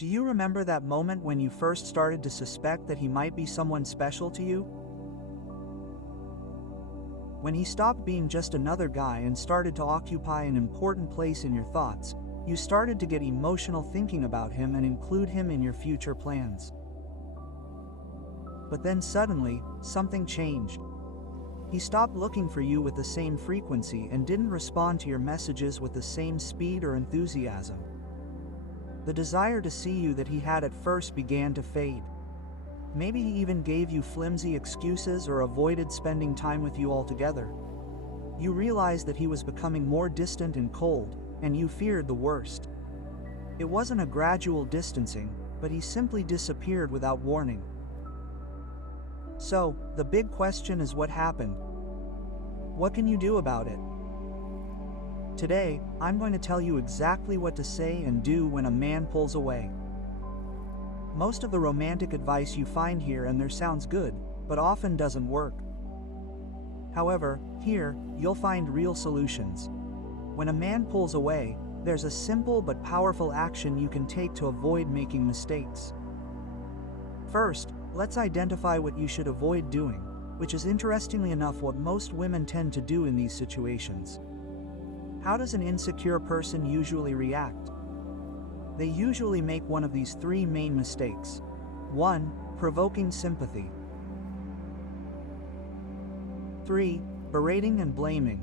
Do you remember that moment when you first started to suspect that he might be someone special to you? When he stopped being just another guy and started to occupy an important place in your thoughts, you started to get emotional thinking about him and include him in your future plans. But then suddenly, something changed. He stopped looking for you with the same frequency and didn't respond to your messages with the same speed or enthusiasm. The desire to see you that he had at first began to fade. Maybe he even gave you flimsy excuses or avoided spending time with you altogether. You realized that he was becoming more distant and cold, and you feared the worst. It wasn't a gradual distancing, but he simply disappeared without warning. So, the big question is, what happened? What can you do about it? Today, I'm going to tell you exactly what to say and do when a man pulls away. Most of the romantic advice you find here and there sounds good, but often doesn't work. However, here, you'll find real solutions. When a man pulls away, there's a simple but powerful action you can take to avoid making mistakes. First, let's identify what you should avoid doing, which is interestingly enough what most women tend to do in these situations. How does an insecure person usually react? They usually make one of these three main mistakes. 1. Provoking sympathy. 3. Berating and blaming.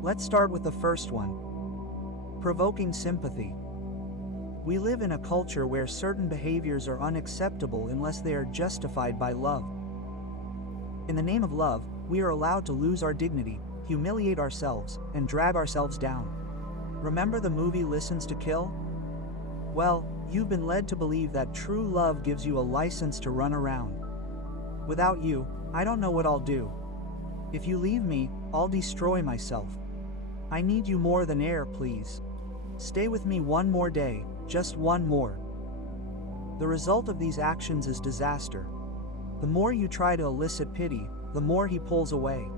Let's start with the first one. Provoking sympathy. We live in a culture where certain behaviors are unacceptable unless they are justified by love. In the name of love, we are allowed to lose our dignity, humiliate ourselves, and drag ourselves down. Remember the movie License to Kill? Well, you've been led to believe that true love gives you a license to run around. Without you, I don't know what I'll do. If you leave me, I'll destroy myself. I need you more than air, please. Stay with me one more day, just one more. The result of these actions is disaster. The more you try to elicit pity, the more he pulls away.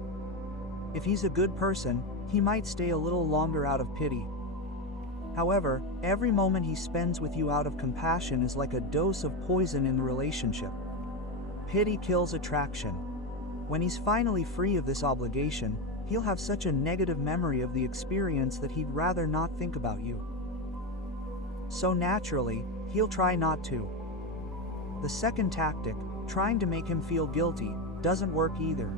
If he's a good person, he might stay a little longer out of pity. However, every moment he spends with you out of compassion is like a dose of poison in the relationship. Pity kills attraction. When he's finally free of this obligation, he'll have such a negative memory of the experience that he'd rather not think about you. So naturally, he'll try not to. The second tactic, trying to make him feel guilty, doesn't work either.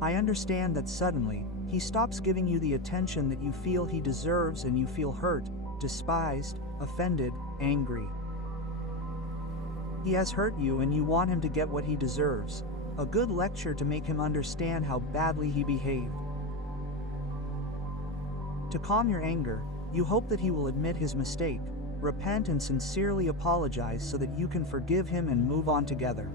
I understand that suddenly, he stops giving you the attention that you feel he deserves and you feel hurt, despised, offended, angry. He has hurt you and you want him to get what he deserves, a good lecture to make him understand how badly he behaved. To calm your anger, you hope that he will admit his mistake, repent and sincerely apologize so that you can forgive him and move on together.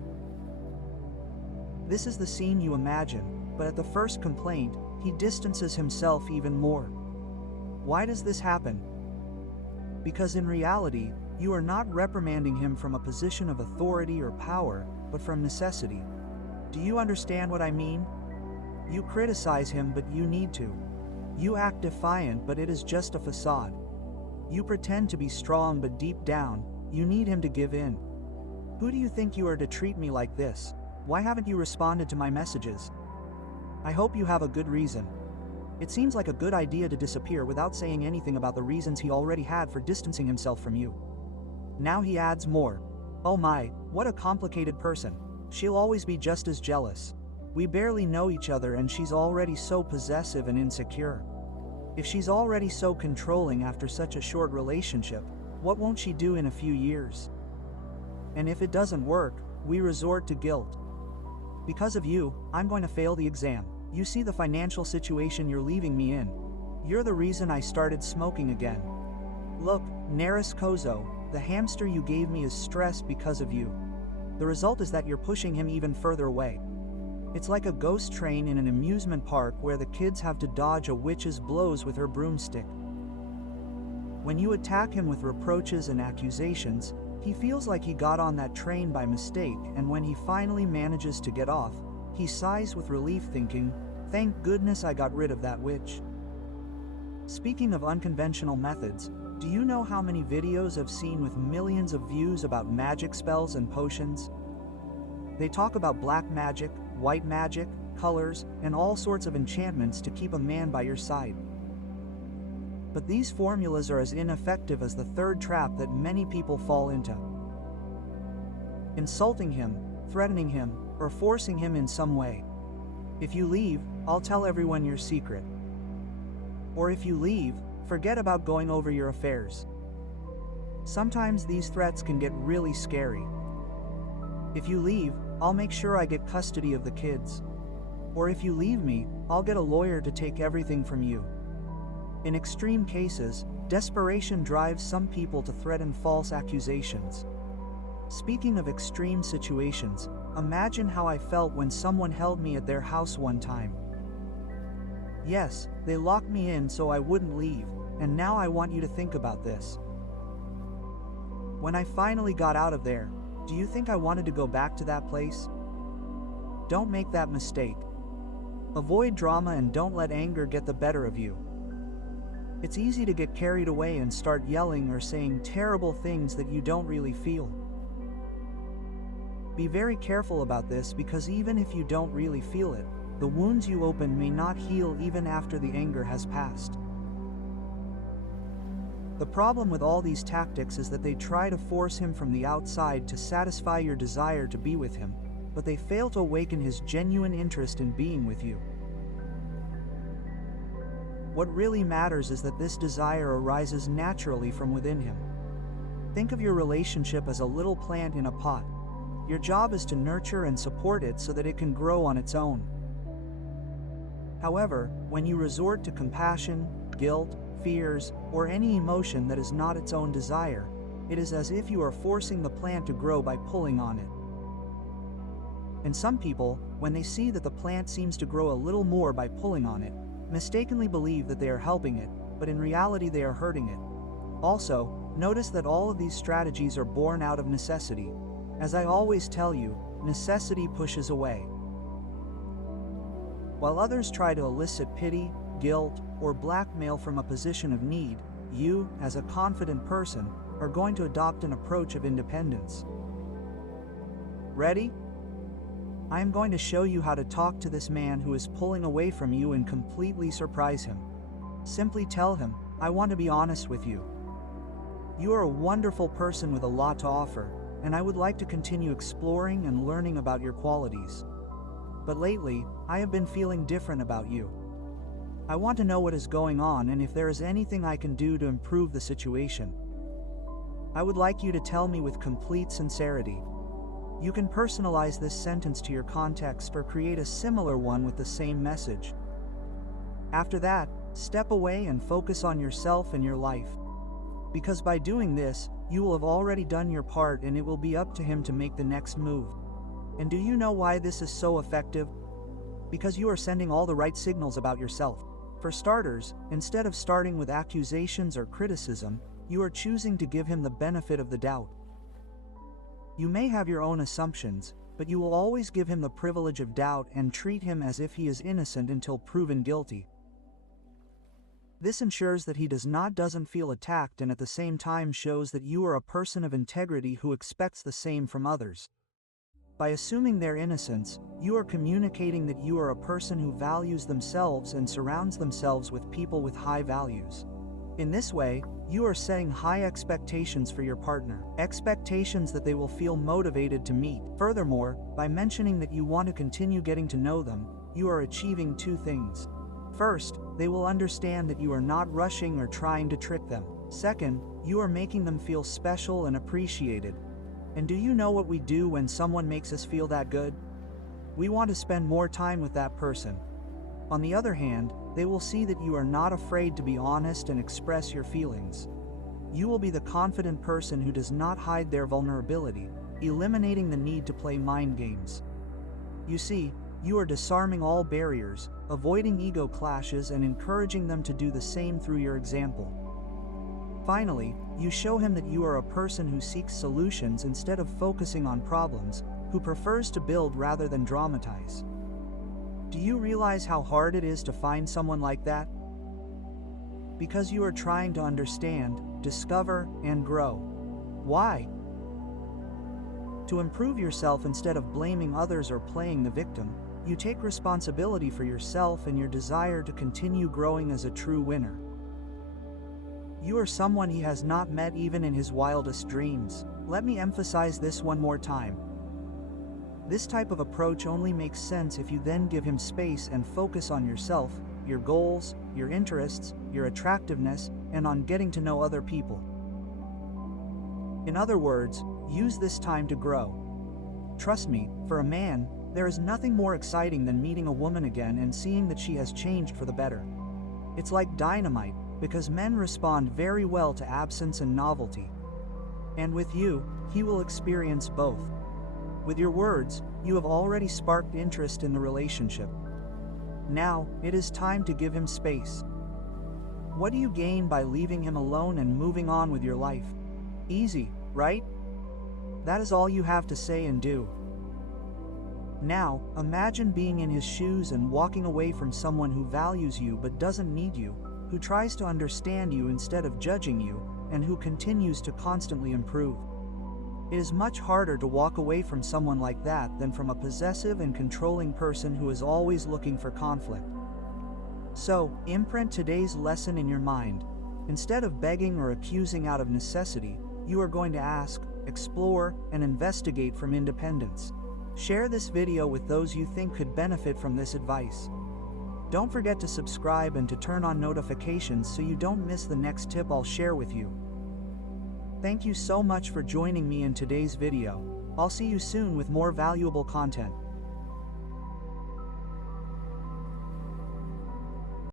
This is the scene you imagine. But at the first complaint, he distances himself even more. Why does this happen? Because in reality, you are not reprimanding him from a position of authority or power, but from necessity. Do you understand what I mean? You criticize him, but you need to. You act defiant, but it is just a facade. You pretend to be strong, but deep down, you need him to give in. Who do you think you are to treat me like this? Why haven't you responded to my messages? I hope you have a good reason. It seems like a good idea to disappear without saying anything about the reasons he already had for distancing himself from you. Now he adds more. Oh my, what a complicated person. She'll always be just as jealous. We barely know each other and she's already so possessive and insecure. If she's already so controlling after such a short relationship, what won't she do in a few years? And if it doesn't work, we resort to guilt. Because of you, I'm going to fail the exam. You see the financial situation you're leaving me in. You're the reason I started smoking again. Look, Naris Kozo, the hamster you gave me is stressed because of you. The result is that you're pushing him even further away. It's like a ghost train in an amusement park where the kids have to dodge a witch's blows with her broomstick. When you attack him with reproaches and accusations, he feels like he got on that train by mistake, and when he finally manages to get off, he sighs with relief thinking, "Thank goodness I got rid of that witch." Speaking of unconventional methods, Do you know how many videos I've seen with millions of views about magic spells and potions? They talk about black magic, white magic, colors, and all sorts of enchantments to keep a man by your side. But these formulas are as ineffective as the third trap that many people fall into. Insulting him, threatening him, or forcing him in some way. If you leave, I'll tell everyone your secret. Or if you leave, forget about going over your affairs. Sometimes these threats can get really scary. If you leave, I'll make sure I get custody of the kids. Or if you leave me, I'll get a lawyer to take everything from you. In extreme cases, desperation drives some people to threaten false accusations. Speaking of extreme situations, imagine how I felt when someone held me at their house one time. Yes, they locked me in so I wouldn't leave, and now I want you to think about this. When I finally got out of there, do you think I wanted to go back to that place? Don't make that mistake. Avoid drama and don't let anger get the better of you. It's easy to get carried away and start yelling or saying terrible things that you don't really feel. Be very careful about this because even if you don't really feel it, the wounds you open may not heal even after the anger has passed. The problem with all these tactics is that they try to force him from the outside to satisfy your desire to be with him, but they fail to awaken his genuine interest in being with you. What really matters is that this desire arises naturally from within him. Think of your relationship as a little plant in a pot. Your job is to nurture and support it so that it can grow on its own. However, when you resort to compassion, guilt, fears, or any emotion that is not its own desire, it is as if you are forcing the plant to grow by pulling on it. And some people, when they see that the plant seems to grow a little more by pulling on it, mistakenly believe that they are helping it, but in reality they are hurting it. Also, notice that all of these strategies are born out of necessity. As I always tell you, necessity pushes away. While others try to elicit pity, guilt, or blackmail from a position of need, you, as a confident person, are going to adopt an approach of independence. Ready? I am going to show you how to talk to this man who is pulling away from you and completely surprise him. Simply tell him, I want to be honest with you. You are a wonderful person with a lot to offer, and I would like to continue exploring and learning about your qualities. But lately, I have been feeling different about you. I want to know what is going on and if there is anything I can do to improve the situation. I would like you to tell me with complete sincerity. You can personalize this sentence to your context or create a similar one with the same message. After that, step away and focus on yourself and your life. Because by doing this, you will have already done your part and it will be up to him to make the next move. And do you know why this is so effective? Because you are sending all the right signals about yourself. For starters, instead of starting with accusations or criticism, you are choosing to give him the benefit of the doubt. You may have your own assumptions, but you will always give him the privilege of doubt and treat him as if he is innocent until proven guilty. This ensures that he doesn't feel attacked and at the same time shows that you are a person of integrity who expects the same from others. By assuming their innocence, you are communicating that you are a person who values themselves and surrounds themselves with people with high values. In this way, you are setting high expectations for your partner, expectations that they will feel motivated to meet. Furthermore, by mentioning that you want to continue getting to know them, you are achieving two things. First, they will understand that you are not rushing or trying to trick them. Second, you are making them feel special and appreciated. And do you know what we do when someone makes us feel that good? We want to spend more time with that person. On the other hand, they will see that you are not afraid to be honest and express your feelings. You will be the confident person who does not hide their vulnerability, eliminating the need to play mind games. You see, you are disarming all barriers, avoiding ego clashes and encouraging them to do the same through your example. Finally, you show him that you are a person who seeks solutions instead of focusing on problems, who prefers to build rather than dramatize. Do you realize how hard it is to find someone like that? Because you are trying to understand, discover, and grow. Why? To improve yourself instead of blaming others or playing the victim, you take responsibility for yourself and your desire to continue growing as a true winner. You are someone he has not met even in his wildest dreams. Let me emphasize this one more time. This type of approach only makes sense if you then give him space and focus on yourself, your goals, your interests, your attractiveness, and on getting to know other people. In other words, use this time to grow. Trust me, for a man, there is nothing more exciting than meeting a woman again and seeing that she has changed for the better. It's like dynamite, because men respond very well to absence and novelty. And with you, he will experience both. With your words, you have already sparked interest in the relationship. Now, it is time to give him space. What do you gain by leaving him alone and moving on with your life? Easy, right? That is all you have to say and do. Now, imagine being in his shoes and walking away from someone who values you but doesn't need you, who tries to understand you instead of judging you, and who continues to constantly improve. It is much harder to walk away from someone like that than from a possessive and controlling person who is always looking for conflict. So, imprint today's lesson in your mind. Instead of begging or accusing out of necessity, you are going to ask, explore, and investigate from independence. Share this video with those you think could benefit from this advice. Don't forget to subscribe and to turn on notifications so you don't miss the next tip I'll share with you. Thank you so much for joining me in today's video. I'll see you soon with more valuable content.